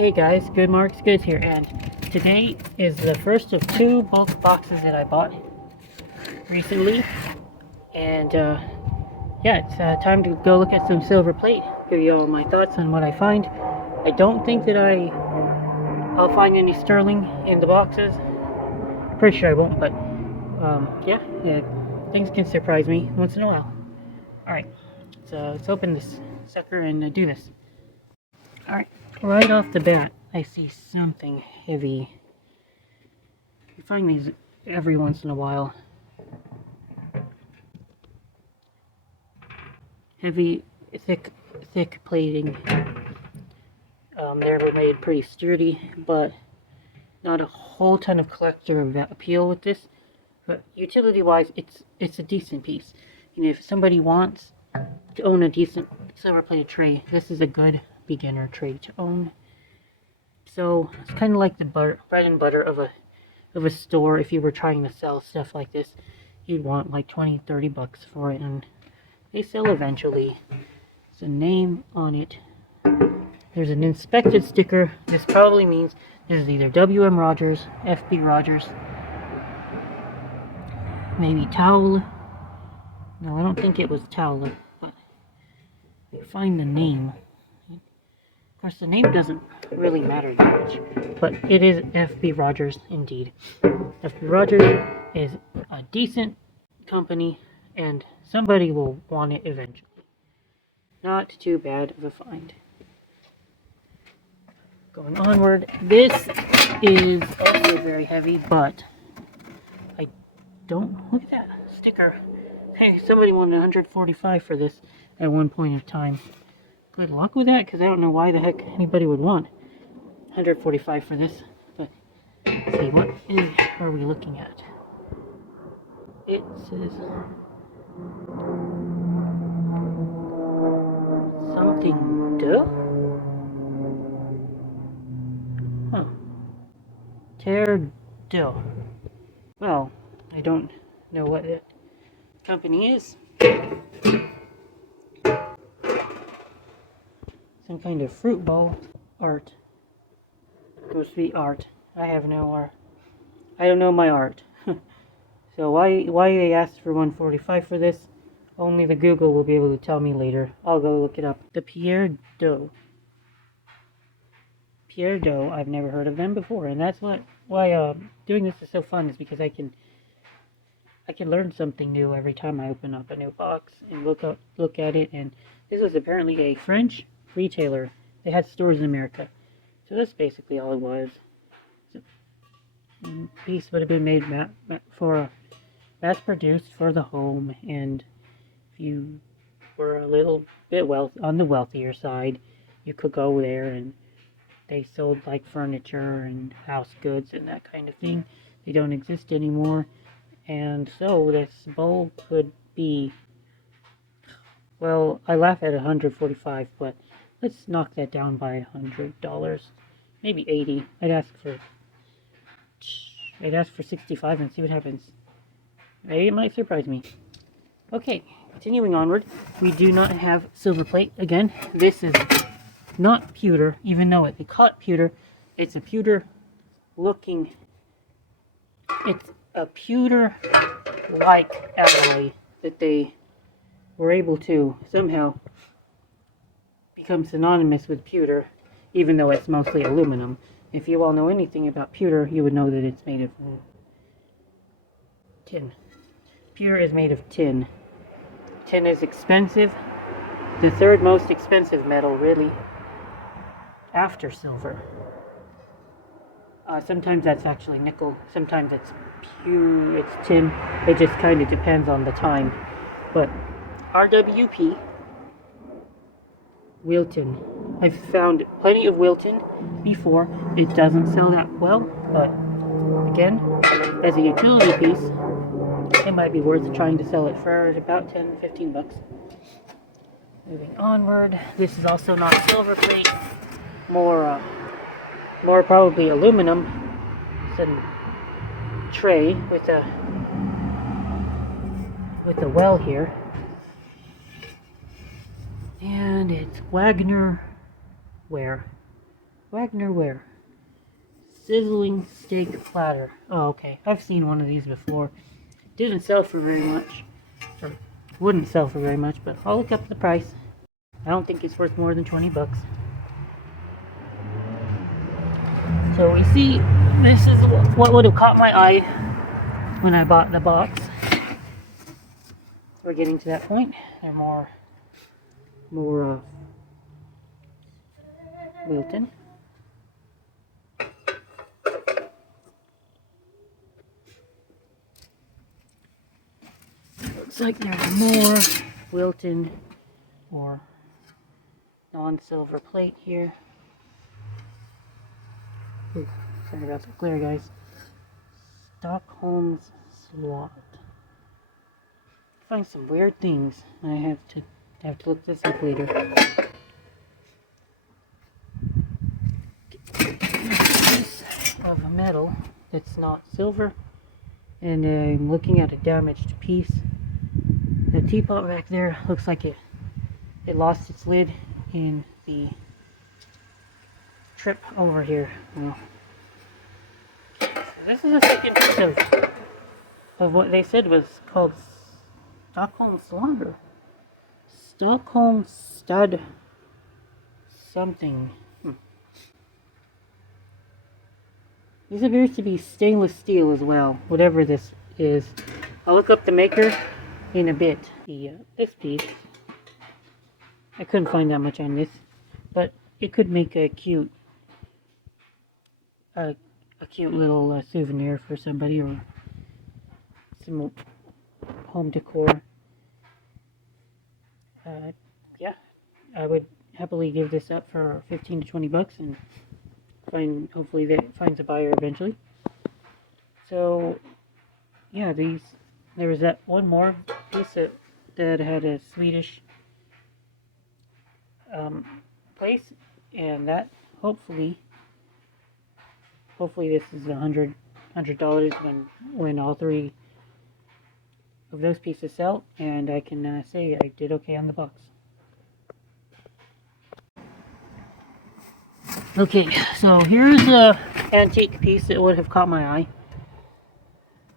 Hey guys, Good Marks Goods here, and today is the first of two bulk boxes that I bought recently, and yeah, it's time to go look at some Silverplate, give you all my thoughts on what I find. I don't think that I'll find any sterling in the boxes. Pretty sure I won't, but yeah, things can surprise me once in a while. Alright, so let's open this sucker and do this. Alright, right off the bat, I see something heavy. You find these every once in a while. Heavy, thick plating. They were made pretty sturdy, but not a whole ton of collector appeal with this. But utility-wise, it's a decent piece. You know, if somebody wants to own a decent silver-plated tray, this is a good beginner tray to own. So it's kind of like the bread and butter of a store. If you were trying to sell stuff like this, you'd want like 20-30 bucks for it, and they sell eventually. There's a name on it. There's an inspected sticker. This probably means this is either WM Rogers, FB Rogers, maybe Towel. No, I don't think it was Towel, but I find the name. Of course, the name doesn't really matter that much, but it is FB Rogers indeed. FB Rogers is a decent company, and somebody will want it eventually. Not too bad of a find. Going onward, this is also very heavy, but I don't, look at that sticker. Hey, somebody wanted 145 for this at one point in time. Good luck with that, because I don't know why the heck anybody would want 145 for this. But let's see, what are we looking at? It says something Deux? Huh. Pierre Deux. Well, I don't know what the company is. Some kind of fruit bowl art. Supposed to be art. I have no art. I don't know my art. So why they asked for 145 for this? Only the Google will be able to tell me later. I'll go look it up. The Pierre Deux. Pierre Deux. I've never heard of them before, and that's why doing this is so fun, is because I can learn something new every time I open up a new box and look at it. And this was apparently a French retailer. They had stores in America, so that's basically all it was. The piece would have been made mass-produced for the home, and if you were a little bit on the wealthier side, you could go there, and they sold like furniture and house goods and that kind of thing. They don't exist anymore, and so this bowl could be, well, I laugh at 145, but let's knock that down by $100, maybe 80. I'd ask for 65 and see what happens. Maybe it might surprise me. Okay, continuing onward, we do not have Silverplate. Again, this is not pewter, even though they call it pewter. It's a pewter looking, it's a pewter like alloy that they were able to somehow become synonymous with pewter, even though it's mostly aluminum. If you all know anything about pewter, you would know that it's made of tin. Pewter is made of tin. Tin is expensive. The third most expensive metal, really, after silver. Sometimes that's actually nickel. Sometimes it's tin. It just kind of depends on the time. But RWP, Wilton. I've found plenty of Wilton before. It doesn't sell that well, but again, as a utility piece, it might be worth trying to sell it for about 10-15 bucks. Moving onward, this is also not Silverplate, more probably aluminum. It's a tray with a well here, and it's Wagner ware. Wagnerware. Sizzling steak platter. Oh, okay. I've seen one of these before. Didn't sell for very much. Or wouldn't sell for very much, but I'll look up the price. I don't think it's worth more than 20 bucks. So we see, this is what would have caught my eye when I bought the box. We're getting to that point. They're more Wilton. Looks like there's more Wilton or non-silver plate here. Ooh, sorry about the glare, guys. Stockholm's slot. Find some weird things. I have to look this up later. Piece of metal that's not silver, and I'm looking at a damaged piece. The teapot back there looks like it lost its lid in the trip over here. Well, so this is a second piece of what they said was called Stockholm Slaughter. Stockholm Stud something. This appears to be stainless steel as well, whatever this is. I'll look up the maker in a bit. This piece, I couldn't find that much on this, but it could make a cute little souvenir for somebody, or some home decor. Yeah, I would happily give this up for 15 to 20 bucks and hopefully that finds a buyer eventually. So yeah, there was that one more piece that had a Swedish place, and that hopefully this is $100 when all three of those pieces sell, and I can say I did okay on the box. Okay, so here's a antique piece that would have caught my eye.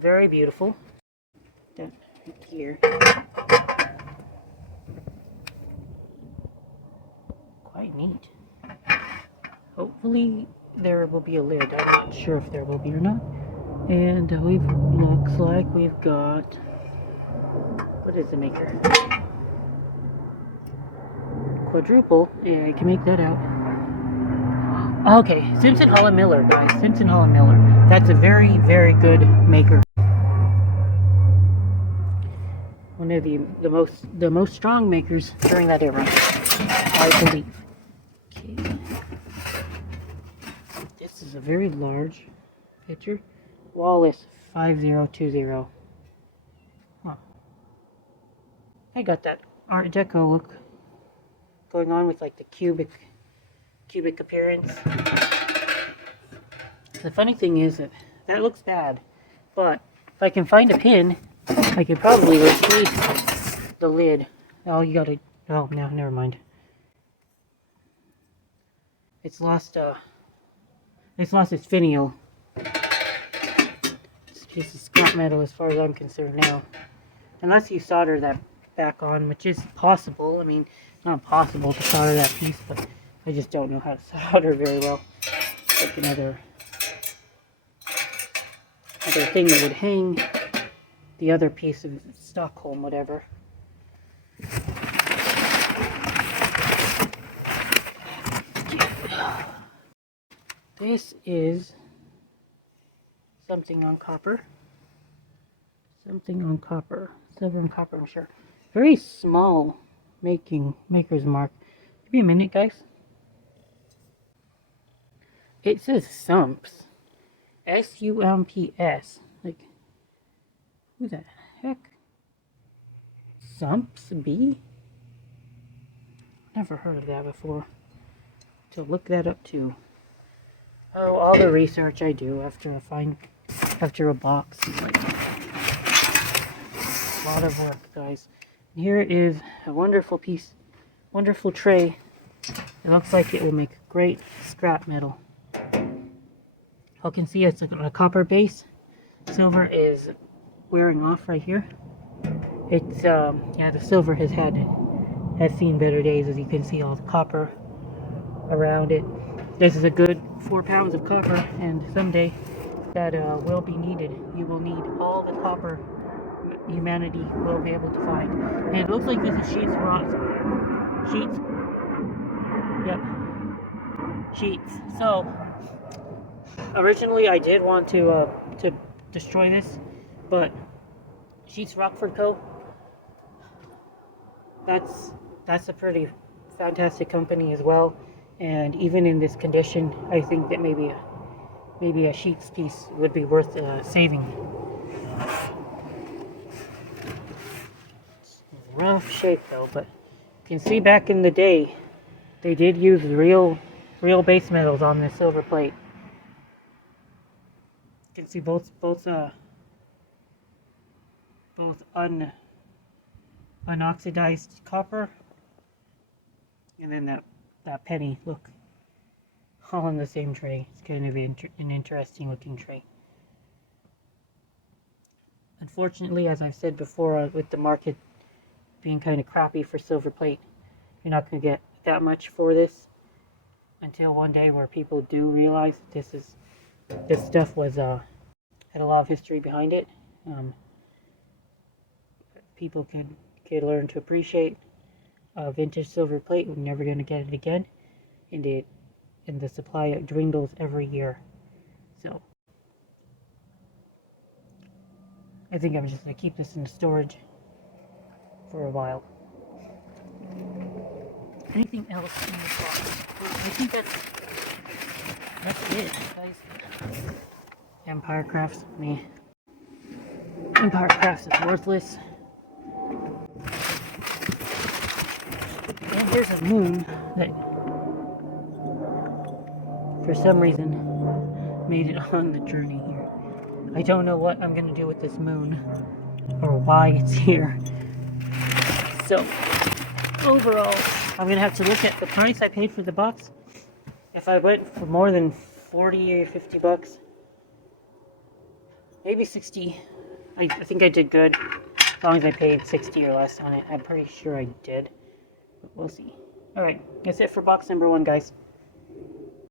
Very beautiful. That right here. Quite neat. Hopefully there will be a lid. I'm not sure if there will be or not. And looks like we've got, what is the maker? Quadruple. Yeah, I can make that out. Okay, Simpson Holland Miller, guys. Simpson Holland Miller. That's a very, very good maker. One of the most strong makers during that era, I believe. Okay. This is a very large picture. Wallace 5020. Huh. I got that Art Deco look going on with like the cubic appearance. The funny thing is that looks bad, but if I can find a pin, I could probably replace the lid. Oh, no, never mind. It's lost its finial. This piece of scrap metal as far as I'm concerned now. Unless you solder that back on, which is possible. I mean, not possible to solder that piece, but I just don't know how to solder very well. Like another thing that would hang the other piece of Stockholm, whatever. This is something on copper. Silver and copper, I'm sure. Very small maker's mark. Give me a minute, guys. It says Sumps. S-U-M-P-S. Like, who the heck? Sumps B? Never heard of that before. To look that up too. Oh, all the research I do after a box is like a lot of work, guys. Here is a wonderful tray It looks like it will make great scrap metal. You can see it's a copper base. Silver is wearing off right here. It's yeah, the silver has seen better days, as you can see all the copper around it. This is a good 4 pounds of copper, and someday that will be needed. You will need all the copper humanity will be able to find. And it looks like this is sheets rock. Sheets. Yep. Sheets. So originally I did want to destroy this, but Sheets Rockford Co. That's a pretty fantastic company as well. And even in this condition, I think that maybe a sheets piece would be worth saving. It's in rough shape though, but you can see back in the day, they did use real base metals on this silver plate. You can see both unoxidized copper, and then that penny. Look, all in the same tray. It's going to be an interesting looking tray. Unfortunately, as I've said before, with the market being kind of crappy for silver plate, you're not going to get that much for this until one day where people do realize this stuff was had a lot of history behind it. People can learn to appreciate vintage silver plate. We're never going to get it again, and the supply dwindles every year. So I think I'm just going to keep this in storage for a while. Anything else in the box? I think that's it, guys. Empire Crafts, me. Empire Crafts is worthless. And there's a moon that, for some reason, made it on the journey here. I don't know what I'm going to do with this moon, or why it's here. So, overall, I'm going to have to look at the price I paid for the box. If I went for more than 40 or 50 bucks, maybe 60, I think I did good. As long as I paid 60 or less on it, I'm pretty sure I did. But we'll see. Alright, that's it for box number 1, guys.